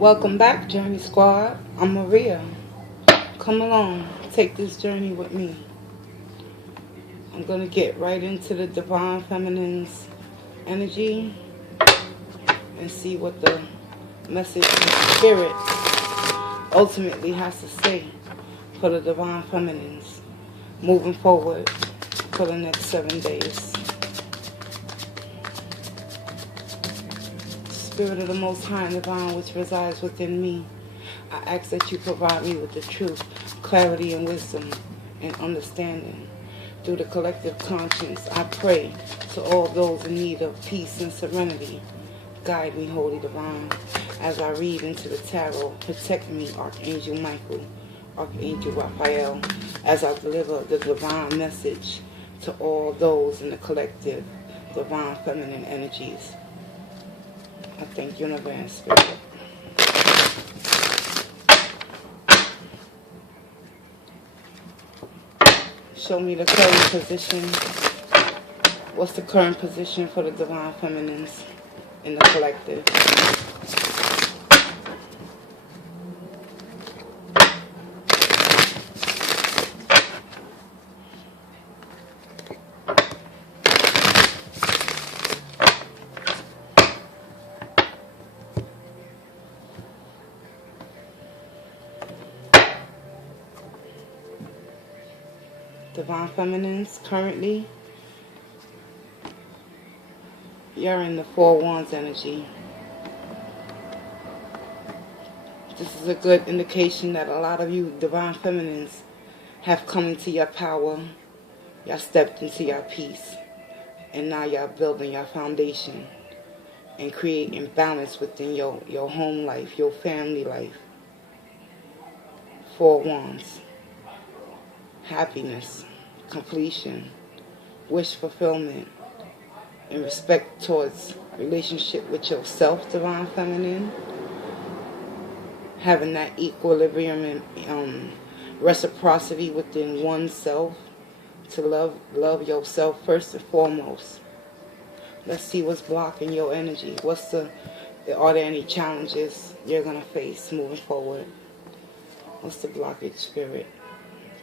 Welcome back, Journey Squad. I'm Maria. Come along, take this journey with me. I'm going to get right into the Divine Feminine's energy and see what the message of Spirit ultimately has to say for the Divine Feminines moving forward for the next 7 days. Spirit of the Most High and Divine which resides within me, I ask that you provide me with the truth, clarity, and wisdom and understanding. Through the collective conscience, I pray to all those in need of peace and serenity. Guide me, Holy Divine, as I read into the tarot. Protect me, Archangel Michael, Archangel Raphael, as I deliver the divine message to all those in the collective divine feminine energies. I thank Universe Spirit. Show me the current position. What's the current position for the Divine Feminines in the collective? Divine Feminines, currently, you're in the Four Wands energy. This is a good indication that a lot of you Divine Feminines have come into your power. Y'all stepped into your peace. And now y'all building your foundation and creating balance within your home life, your family life. Four Wands. Happiness, completion, wish fulfillment, and respect towards relationship with yourself, Divine Feminine. Having that equilibrium and reciprocity within oneself to love yourself first and foremost. Let's see what's blocking your energy. Are there any challenges you're gonna face moving forward? What's the blockage, Spirit?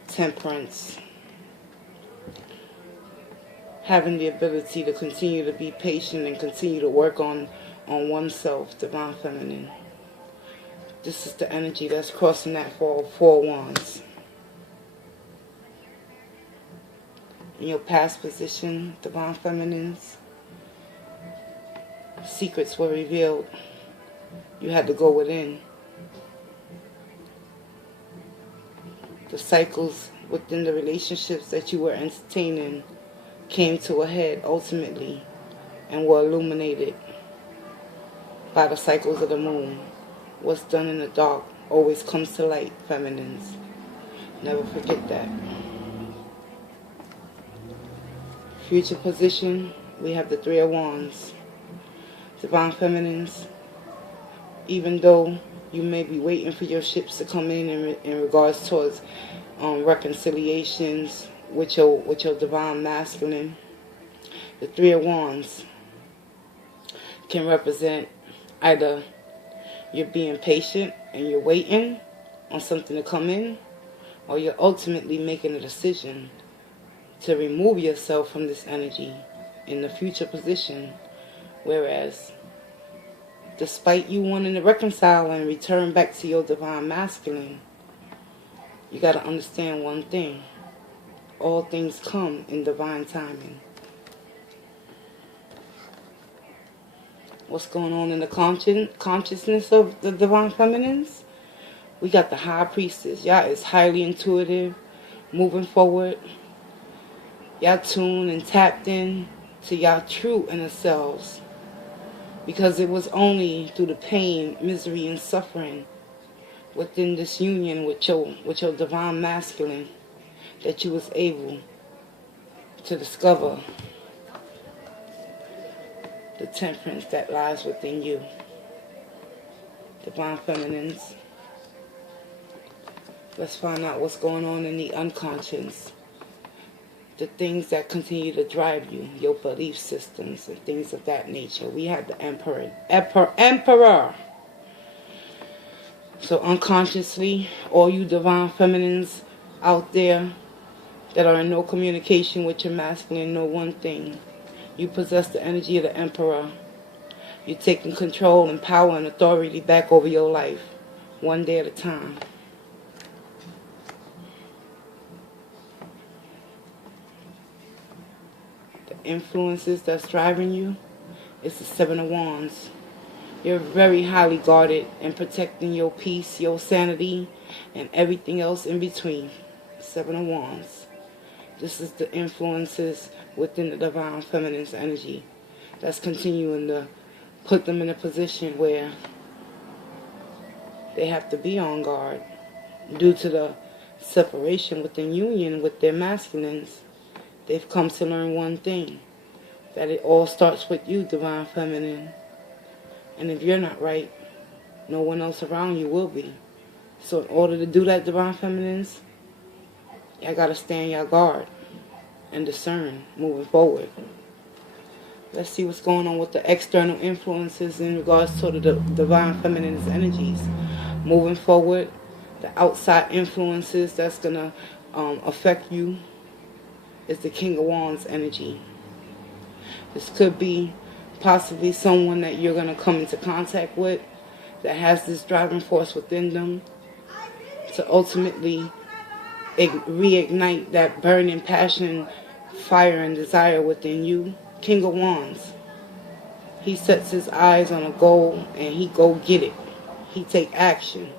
Temperance. Having the ability to continue to be patient and continue to work on oneself, Divine Feminine. This is the energy that's crossing that four wands. In your past position, Divine Feminines, secrets were revealed. You had to go within. The cycles within the relationships that you were entertaining came to a head ultimately and were illuminated by the cycles of the moon. What's done in the dark always comes to light, feminines. Never forget that. Future position, we have the Three of Wands. Divine Feminines, even though you may be waiting for your ships to come in regards towards reconciliations with your Divine Masculine, the Three of Wands can represent either you're being patient and you're waiting on something to come in, or you're ultimately making a decision to remove yourself from this energy in the future position. Whereas, despite you wanting to reconcile and return back to your Divine Masculine, you got to understand one thing. All things come in divine timing. What's going on in the consciousness of the Divine Feminines? We got the High Priestess. Y'all is highly intuitive, moving forward. Y'all tuned and tapped in to y'all true inner selves. Because it was only through the pain, misery, and suffering within this union with your Divine Masculine that you was able to discover the temperance that lies within you. Divine Feminines. Let's find out what's going on in the unconscious. The things that continue to drive you, your belief systems and things of that nature. We have the Emperor. So unconsciously, all you divine feminines out there that are in no communication with your masculine, know one thing. You possess the energy of the emperor. You're taking control and power and authority back over your life, one day at a time. The influences that's driving you is the Seven of Wands. You're very highly guarded and protecting your peace, your sanity, and everything else in between. Seven of Wands. This is the influences within the divine feminine's energy that's continuing to put them in a position where they have to be on guard due to the separation within union with their masculines. They've come to learn one thing, that it all starts with you, divine feminine. And if you're not right, no one else around you will be. So in order to do that, divine feminines, y'all gotta stand your guard and discern moving forward. Let's see what's going on with the external influences in regards to the divine feminine's energies. Moving forward, the outside influences that's gonna affect you is the King of Wands energy. This could be possibly someone that you're going to come into contact with that has this driving force within them to ultimately reignite that burning passion, fire, and desire within you. King of Wands. He sets his eyes on a goal and he go get it. He take action.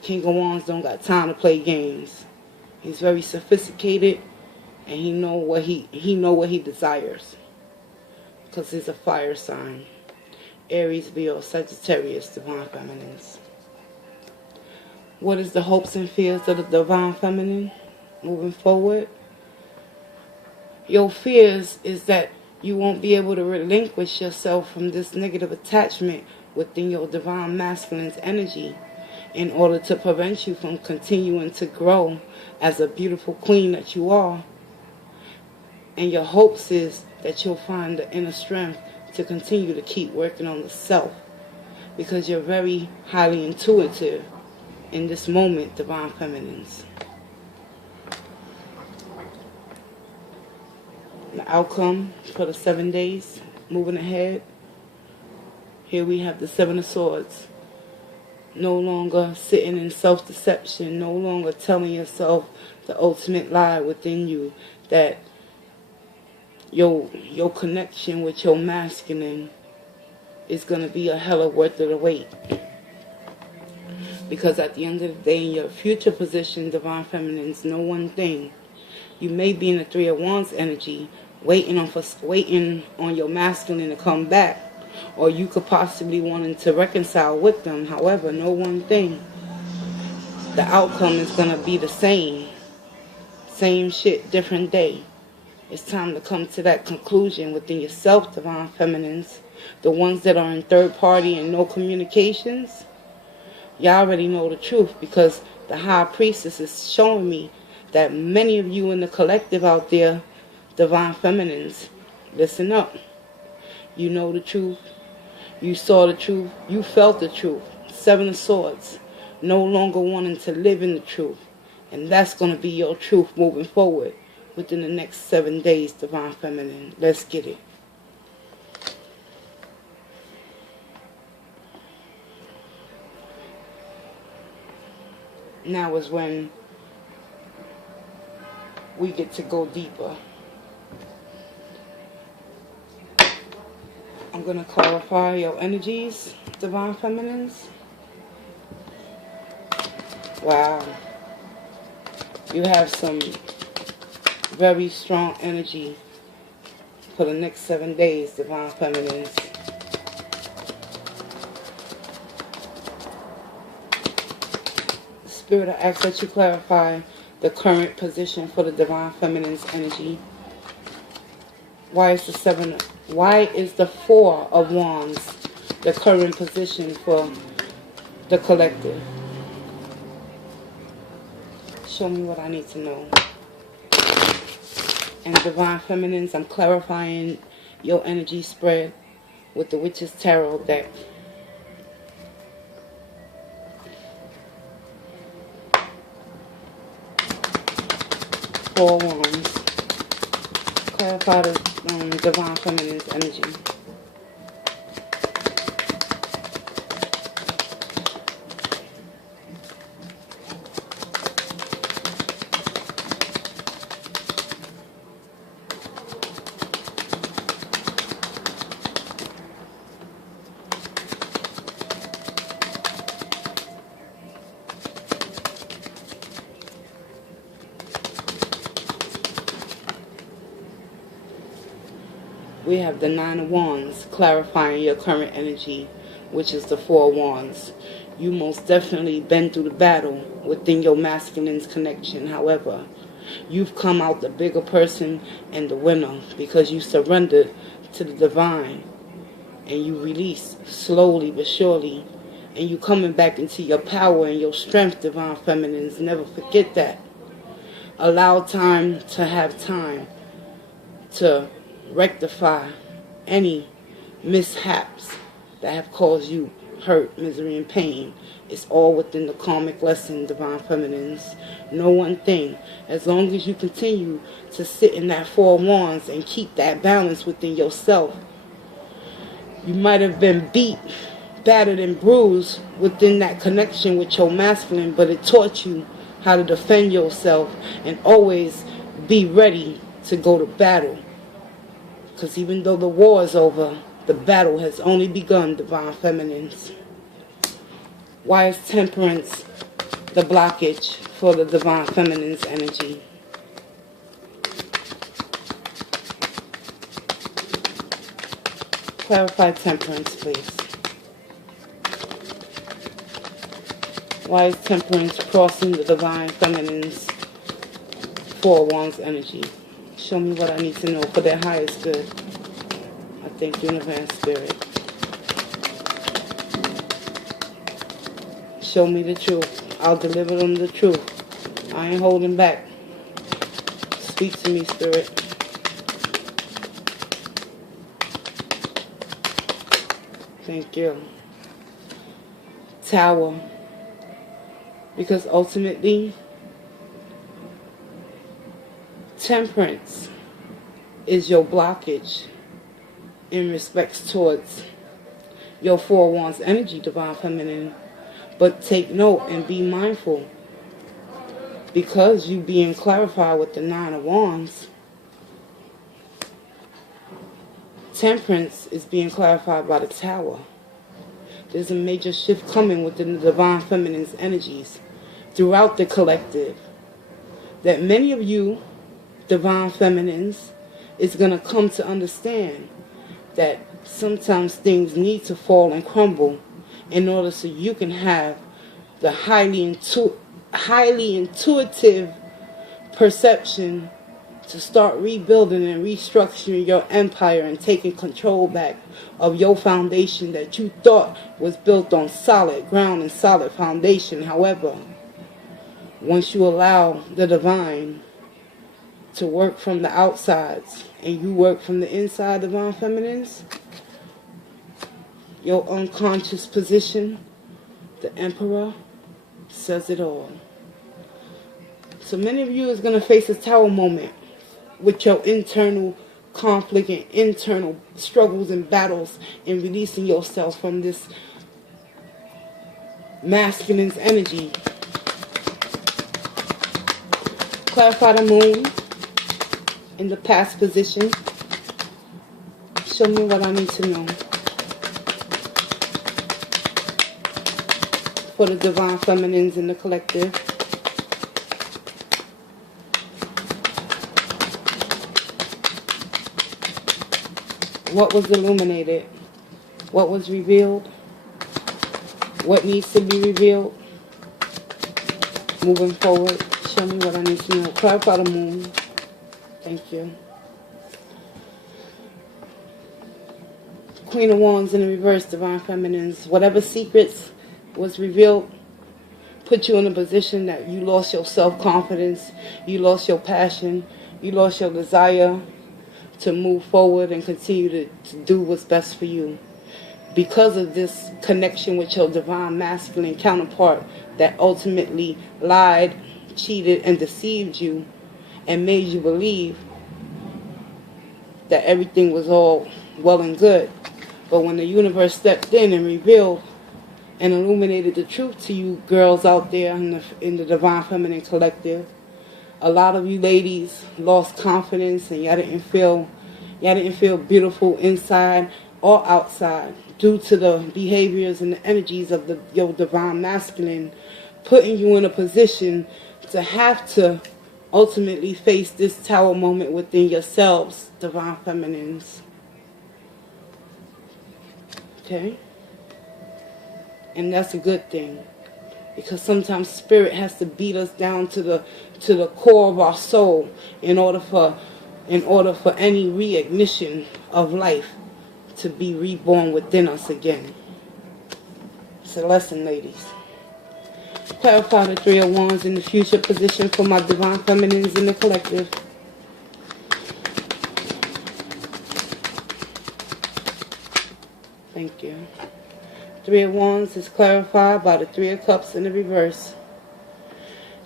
King of Wands don't got time to play games. He's very sophisticated and he know what he desires. Because he's a fire sign. Aries, Leo, Sagittarius, divine feminines. What is the hopes and fears of the divine feminine moving forward? Your fears is that you won't be able to relinquish yourself from this negative attachment within your divine masculine's energy in order to prevent you from continuing to grow as a beautiful queen that you are. And your hopes is that you'll find the inner strength to continue to keep working on the self, because you're very highly intuitive in this moment, divine feminines. The outcome for the 7 days, moving ahead. Here we have the Seven of Swords. No longer sitting in self-deception, no longer telling yourself the ultimate lie within you that your connection with your masculine is going to be a hella worth of the wait. Because at the end of the day, in your future position, divine feminines, know one thing. You may be in the Three of Wands energy, waiting on your masculine to come back, or you could possibly wanting to reconcile with them. However, know one thing. The outcome is going to be the same. Same shit, different day. It's time to come to that conclusion within yourself, divine feminines. The ones that are in third party and no communications, y'all already know the truth, because the High Priestess is showing me that many of you in the collective out there, divine feminines, listen up. You know the truth. You saw the truth. You felt the truth. Seven of Swords. No longer wanting to live in the truth. And that's going to be your truth moving forward within the next 7 days, divine feminine. Let's get it. Now is when we get to go deeper. I'm going to clarify your energies, divine feminines. Wow. You have some very strong energy for the next 7 days, divine feminines. Spirit, I ask that you clarify the current position for the divine feminine's energy. Why is the Four of Wands the current position for the collective? Show me what I need to know. And divine feminines, I'm clarifying your energy spread with the Witch's Tarot deck. Four Wands. Clarify the Divine Feminine's energy. We have the Nine of Wands, clarifying your current energy, which is the Four Wands. You most definitely been through the battle within your masculine's connection. However, you've come out the bigger person and the winner because you surrendered to the divine and you release slowly but surely. And you coming back into your power and your strength, Divine Feminines. Never forget that. Allow time to have time to rectify any mishaps that have caused you hurt, misery, and pain. It's all within the karmic lesson, Divine Feminines. Know one thing. As long as you continue to sit in that Four Wands and keep that balance within yourself, you might have been beat, battered, and bruised within that connection with your masculine, but it taught you how to defend yourself and always be ready to go to battle. Because even though the war is over, the battle has only begun, Divine Feminines. Why is Temperance the blockage for the Divine Feminine's energy? Clarify Temperance, please. Why is Temperance crossing the Divine Feminine's Four Wands energy? Show me what I need to know for their highest good. I thank Universe Spirit. Show me the truth. I'll deliver them the truth. I ain't holding back. Speak to me, Spirit. Thank you. Tower. Because ultimately, Temperance is your blockage in respects towards your Four Wands energy, Divine Feminine. But take note and be mindful, because you being clarified with the Nine of Wands, Temperance is being clarified by the Tower. There's a major shift coming within the Divine Feminine's energies throughout the collective, that many of you Divine Feminines is going to come to understand that sometimes things need to fall and crumble in order so you can have the highly intuitive perception to start rebuilding and restructuring your empire and taking control back of your foundation that you thought was built on solid ground and solid foundation. However, once you allow the divine to work from the outsides and you work from the inside, Divine Feminines, your unconscious position, the Emperor, says it all. So many of you is going to face a Tower moment with your internal conflict and internal struggles and battles in releasing yourself from this masculine's energy. Clarify the Moon in the past position. Show me what I need to know for the Divine Feminines in the collective. What was illuminated? What was revealed? What needs to be revealed? Moving forward, show me what I need to know. Clarify the Moon. Thank you. Queen of Wands in the reverse, Divine Feminines. Whatever secrets was revealed put you in a position that you lost your self-confidence, you lost your passion, you lost your desire to move forward and continue to do what's best for you. Because of this connection with your divine masculine counterpart that ultimately lied, cheated, and deceived you, and made you believe that everything was all well and good. But when the universe stepped in and revealed and illuminated the truth to you girls out there in the Divine Feminine Collective, a lot of you ladies lost confidence, and y'all didn't feel beautiful inside or outside due to the behaviors and the energies of your Divine Masculine, putting you in a position to have to ultimately face this tower moment within yourselves, Divine Feminines. Okay? And that's a good thing, because sometimes spirit has to beat us down to the core of our soul in order for any reignition of life to be reborn within us again. It's a lesson, ladies. Clarify the Three of Wands in the future position for my Divine Feminines in the collective. Thank you. Three of Wands is clarified by the Three of Cups in the reverse.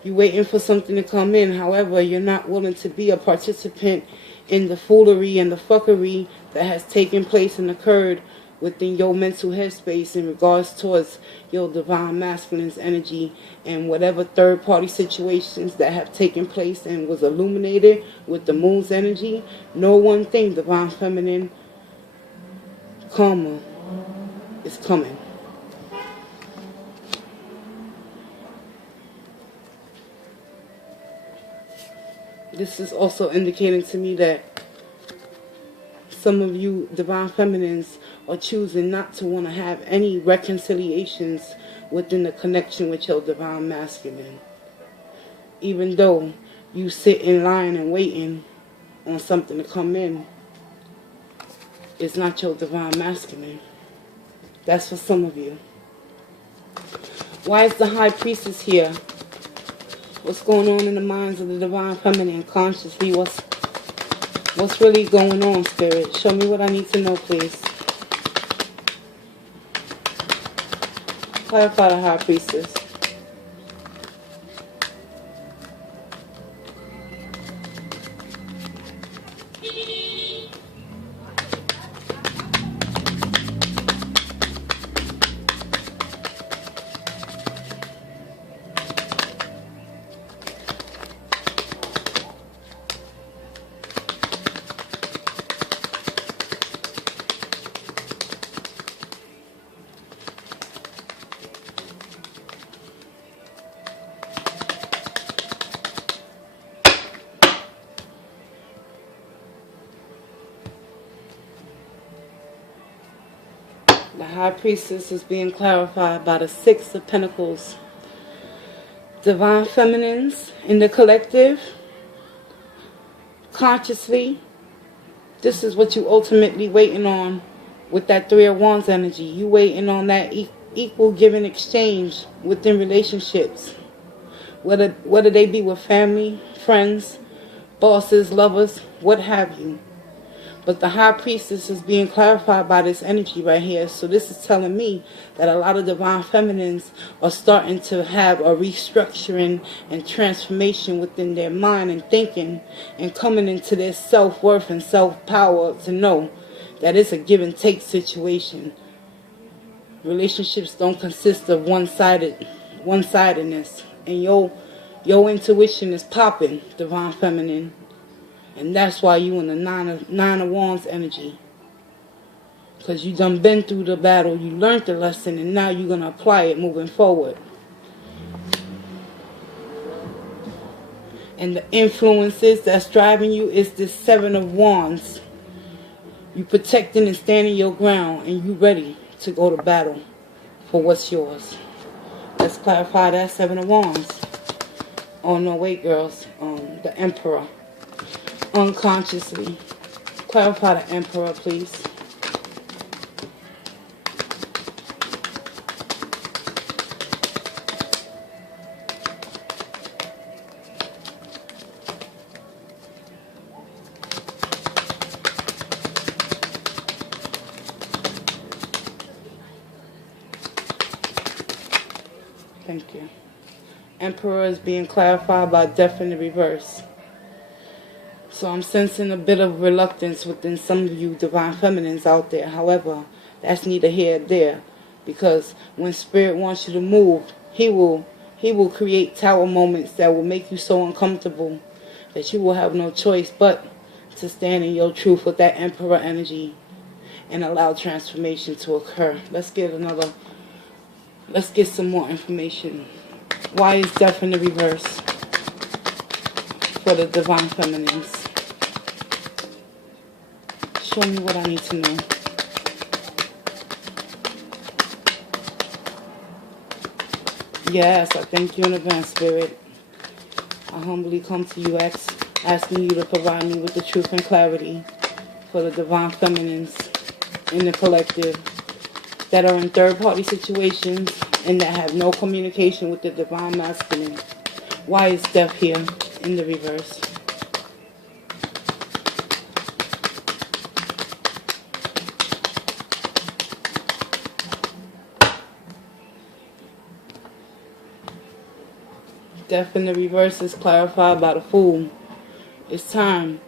You're waiting for something to come in. However, you're not willing to be a participant in the foolery and the fuckery that has taken place and occurred within your mental headspace in regards towards your Divine Masculine's energy and whatever third-party situations that have taken place and was illuminated with the Moon's energy. Know one thing, Divine Feminine, karma is coming. This is also indicating to me that some of you Divine Feminines are choosing not to want to have any reconciliations within the connection with your Divine Masculine. Even though you sit in line and waiting on something to come in, it's not your Divine Masculine. That's for some of you. Why is the High Priestess here? What's going on in the minds of the Divine Feminine consciously? What's really going on, Spirit? Show me what I need to know, please. Clarify the High Priestess. The High Priestess is being clarified by the Six of Pentacles. Divine Feminines in the collective, consciously, this is what you ultimately waiting on with that Three of Wands energy. You waiting on that equal give and exchange within relationships. Whether they be with family, friends, bosses, lovers, what have you. But the High Priestess is being clarified by this energy right here. So this is telling me that a lot of Divine Feminines are starting to have a restructuring and transformation within their mind and thinking, and coming into their self-worth and self-power to know that it's a give and take situation. Relationships don't consist of one-sidedness. And your intuition is popping, Divine Feminine. And that's why you in the Nine of Wands energy. Because you done been through the battle. You learned the lesson. And now you're going to apply it moving forward. And the influences that's driving you is this Seven of Wands. You protecting and standing your ground. And you ready to go to battle for what's yours. Let's clarify that Seven of Wands. Oh, no, wait, girls. The Emperor. Unconsciously. Clarify the Emperor, please. Thank you. Emperor is being clarified by Death in the reverse. So I'm sensing a bit of reluctance within some of you divine feminines out there. However, that's neither here nor there, because when Spirit wants you to move, He will create tower moments that will make you so uncomfortable that you will have no choice but to stand in your truth with that Emperor energy and allow transformation to occur. Let's get some more information. Why is death in the reverse for the divine feminines? Show me what I need to know. Yes, I thank you in advance, Spirit. I humbly come to you asking you to provide me with the truth and clarity for the divine feminines in the collective that are in third-party situations and that have no communication with the divine masculine. Why is death here in the reverse? Death in the reverse is clarified by the Fool. It's time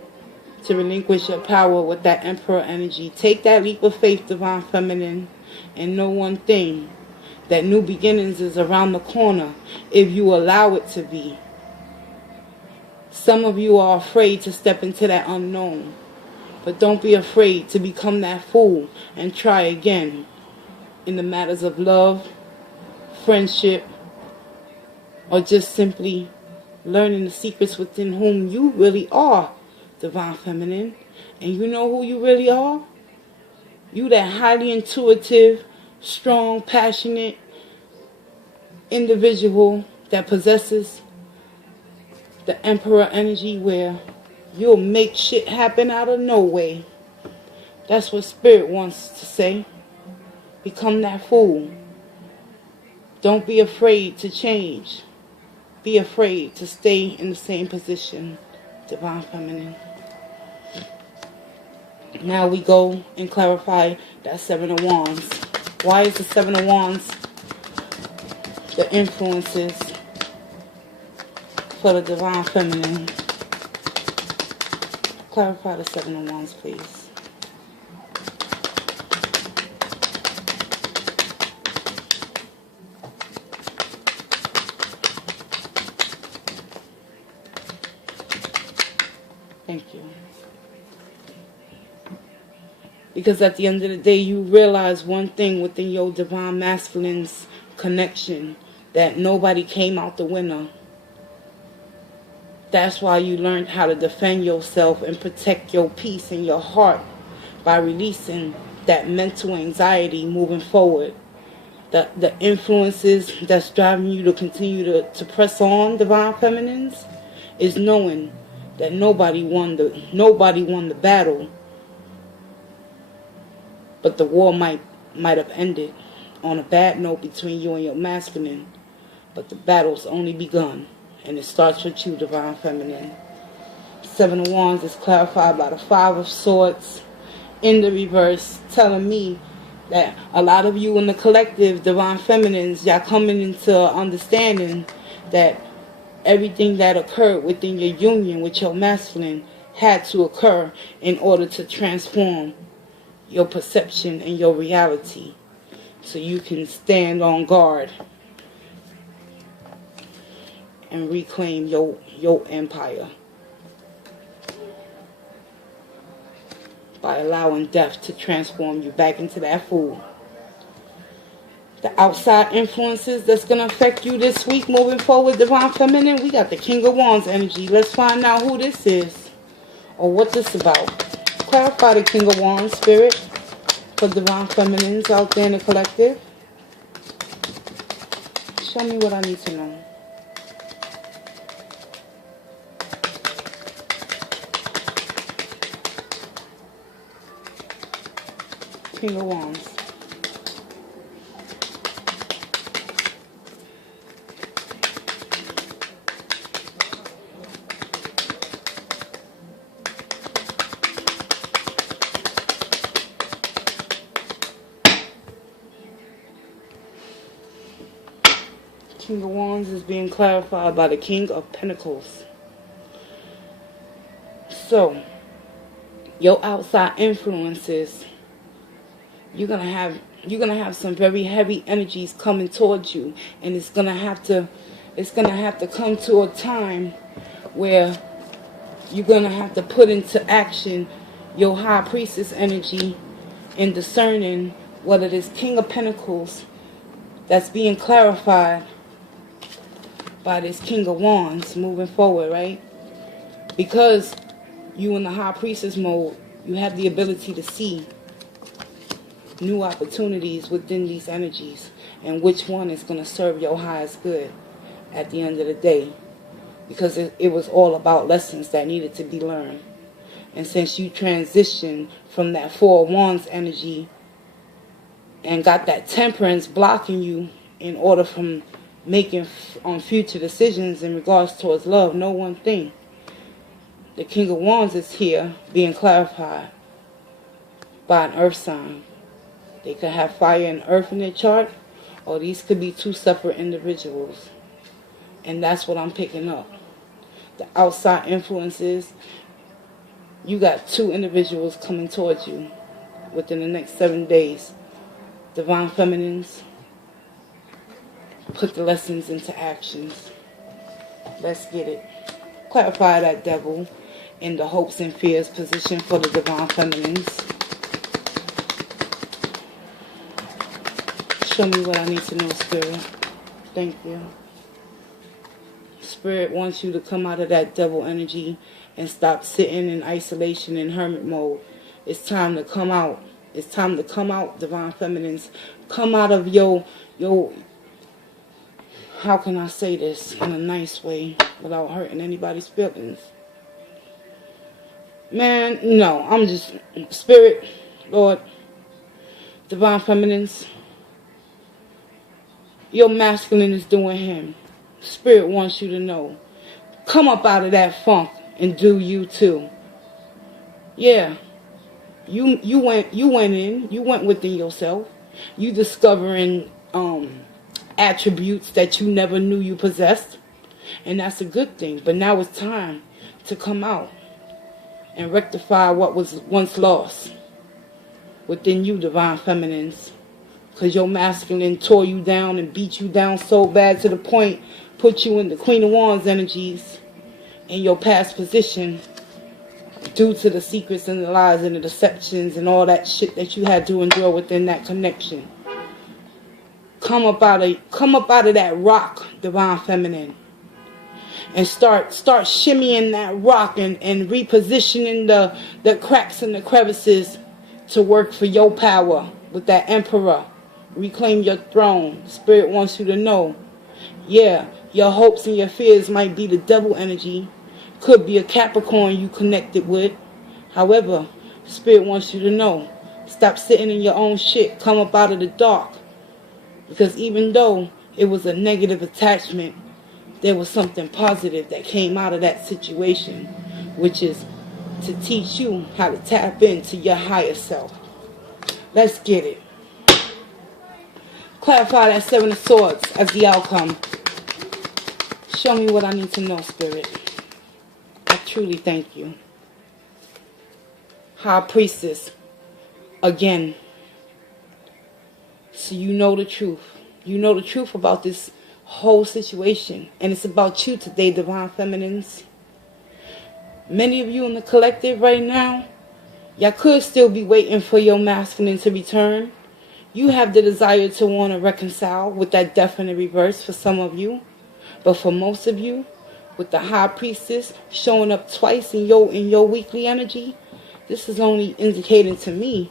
to relinquish your power with that Emperor energy. Take that leap of faith, divine feminine, and know one thing, that new beginnings is around the corner if you allow it to be. Some of you are afraid to step into that unknown, but don't be afraid to become that fool and try again in the matters of love, friendship, or just simply learning the secrets within whom you really are, divine feminine. And you know who you really are? You that highly intuitive, strong, passionate individual that possesses the Emperor energy, where you'll make shit happen out of no way. That's what Spirit wants to say. Become that fool. Don't be afraid to change. Be afraid to stay in the same position, divine feminine. Now we go and clarify that Seven of Wands. Why is the Seven of Wands the influences for the divine feminine? Clarify the Seven of Wands, please. Thank you. Because at the end of the day, you realize one thing within your divine masculine's connection, that nobody came out the winner. That's why you learned how to defend yourself and protect your peace in your heart by releasing that mental anxiety moving forward. The influences that's driving you to continue to press on, divine feminines, is knowing that nobody won the battle, but the war might have ended on a bad note between you and your masculine, but the battle's only begun, and it starts with you, divine feminine. Seven of Wands is clarified by the Five of Swords in the reverse, telling me that a lot of you in the collective, divine feminines, y'all coming into understanding that everything that occurred within your union with your masculine had to occur in order to transform your perception and your reality, so you can stand on guard and reclaim your empire by allowing death to transform you back into that fool. The outside influences that's going to affect you this week moving forward, divine feminine, we got the King of Wands energy. Let's find out who this is or what this is about. Clarify the King of Wands, Spirit, for divine feminines out there in the collective. Show me what I need to know. King of Wands. King of Wands is being clarified by the King of Pentacles. So, your outside influences, you're gonna have some very heavy energies coming towards you, and it's gonna have to come to a time where you're gonna have to put into action your high priestess energy in discerning whether it is King of Pentacles that's being clarified by this King of Wands moving forward, right? Because you in the high priestess mode, you have the ability to see new opportunities within these energies and which one is going to serve your highest good at the end of the day. Because it was all about lessons that needed to be learned. And since you transitioned from that Four of Wands energy and got that temperance blocking you in order from making on future decisions in regards towards love, know one thing. The King of Wands is here being clarified by an earth sign. They could have fire and earth in their chart, or these could be two separate individuals. And that's what I'm picking up. The outside influences, you got two individuals coming towards you within the next 7 days. Divine Feminines, put the lessons into actions. Let's get it. Clarify that devil in the hopes and fears position for the Divine Feminines. Show me what I need to know, Spirit. Thank you. Spirit wants you to come out of that devil energy and stop sitting in isolation in hermit mode. It's time to come out. It's time to come out, Divine Feminines. Come out of your how can I say this in a nice way without hurting anybody's feelings? Man, no, I'm just, Spirit, Lord, Divine Feminines, your masculine is doing him. Spirit wants you to know. Come up out of that funk and do you too. Yeah. You went within yourself. You discovering attributes that you never knew you possessed. And that's a good thing. But now it's time to come out and rectify what was once lost within you, Divine Feminines. Because your masculine tore you down and beat you down so bad to the point, put you in the Queen of Wands energies in your past position due to the secrets and the lies and the deceptions and all that shit that you had to endure within that connection. Come up out of that rock, Divine Feminine. And start shimmying that rock and repositioning the cracks and the crevices to work for your power with that Emperor. Reclaim your throne. Spirit wants you to know. Yeah, your hopes and your fears might be the devil energy. Could be a Capricorn you connected with. However, Spirit wants you to know. Stop sitting in your own shit. Come up out of the dark. Because even though it was a negative attachment, there was something positive that came out of that situation, which is to teach you how to tap into your higher self. Let's get it. Clarify that Seven of Swords as the outcome. Show me what I need to know, Spirit. I truly thank you. High Priestess, again. So you know the truth. You know the truth about this whole situation. And it's about you today, Divine Feminines. Many of you in the collective right now, y'all could still be waiting for your masculine to return. You have the desire to want to reconcile with that death in the reverse for some of you. But for most of you, with the High Priestess showing up twice in your weekly energy, this is only indicating to me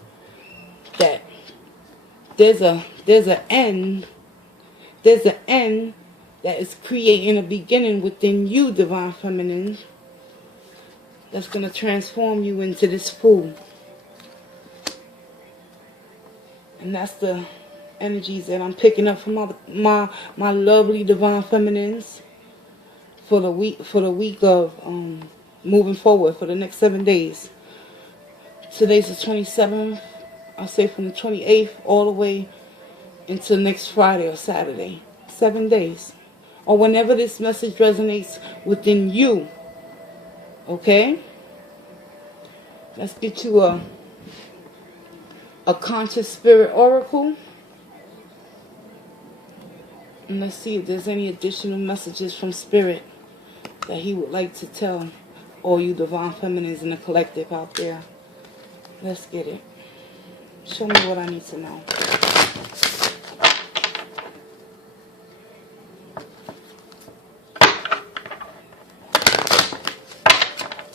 that there's an end that is creating a beginning within you, Divine Feminine, that's going to transform you into this fool. And that's the energies that I'm picking up from my lovely Divine Feminines for the week of moving forward for the next 7 days. Today's the 27th. I'll say from the 28th all the way until next Friday or Saturday. 7 days. Or whenever this message resonates within you. Okay? Let's get you a conscious spirit oracle. And let's see if there's any additional messages from Spirit that he would like to tell all you divine feminines in the collective out there. Let's get it. Show me what I need to know.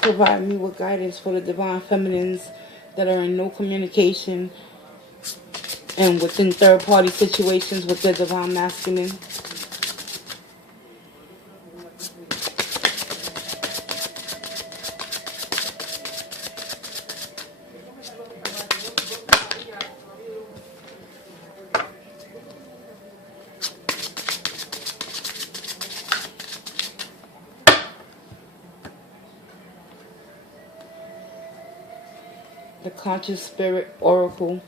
Provide me with guidance for the divine feminines that are in no communication and within third-party situations with their divine masculine. The Conscious Spirit Oracle.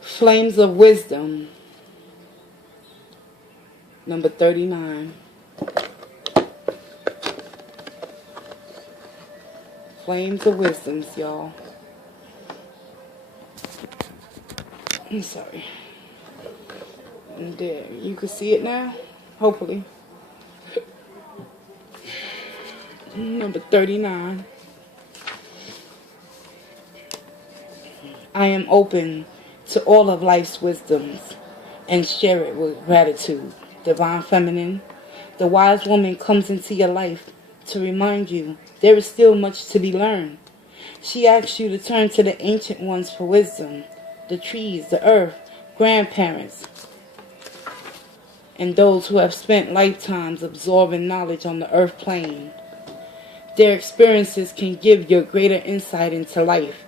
Flames of Wisdom. Number 39. Flames of Wisdoms, y'all. I'm sorry. And there, you can see it now, hopefully. Number 39. I am open to all of life's wisdoms and share it with gratitude. Divine Feminine, the wise woman comes into your life to remind you there is still much to be learned. She asks you to turn to the ancient ones for wisdom, the trees, the earth, grandparents, and those who have spent lifetimes absorbing knowledge on the earth plane. Their experiences can give you greater insight into life.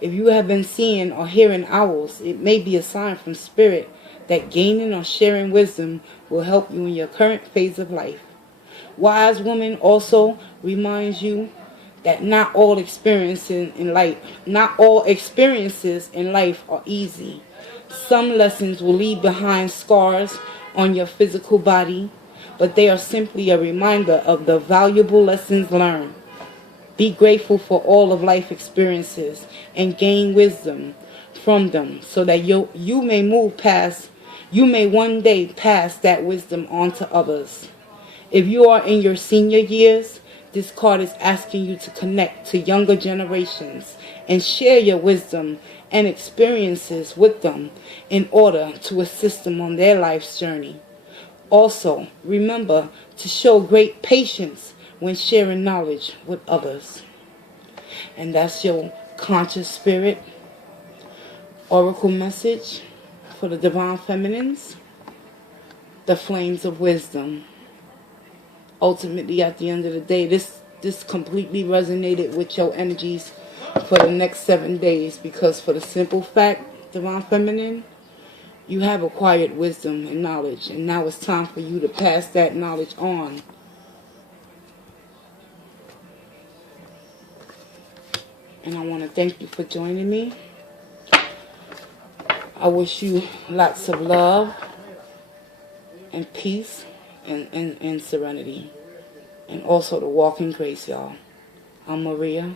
If you have been seeing or hearing owls, it may be a sign from Spirit that gaining or sharing wisdom will help you in your current phase of life. Wise Woman also reminds you that not all experiences in life are easy. Some lessons will leave behind scars on your physical body, but they are simply a reminder of the valuable lessons learned. Be grateful for all of life experiences and gain wisdom from them so that you may one day pass that wisdom on to others. If you are in your senior years, this card is asking you to connect to younger generations and share your wisdom and experiences with them in order to assist them on their life's journey. Also, remember to show great patience when sharing knowledge with others. And that's your Conscious Spirit Oracle message for the Divine Feminines. The Flames of Wisdom. Ultimately, at the end of the day, this completely resonated with your energies for the next 7 days, because for the simple fact, Divine Feminine, you have acquired wisdom and knowledge, and now it's time for you to pass that knowledge on. And I want to thank you for joining me. I wish you lots of love and peace and serenity. And also to walk in grace, y'all. I'm Maria,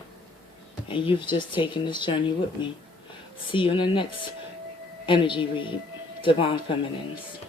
and you've just taken this journey with me. See you in the next energy read, Divine Feminines.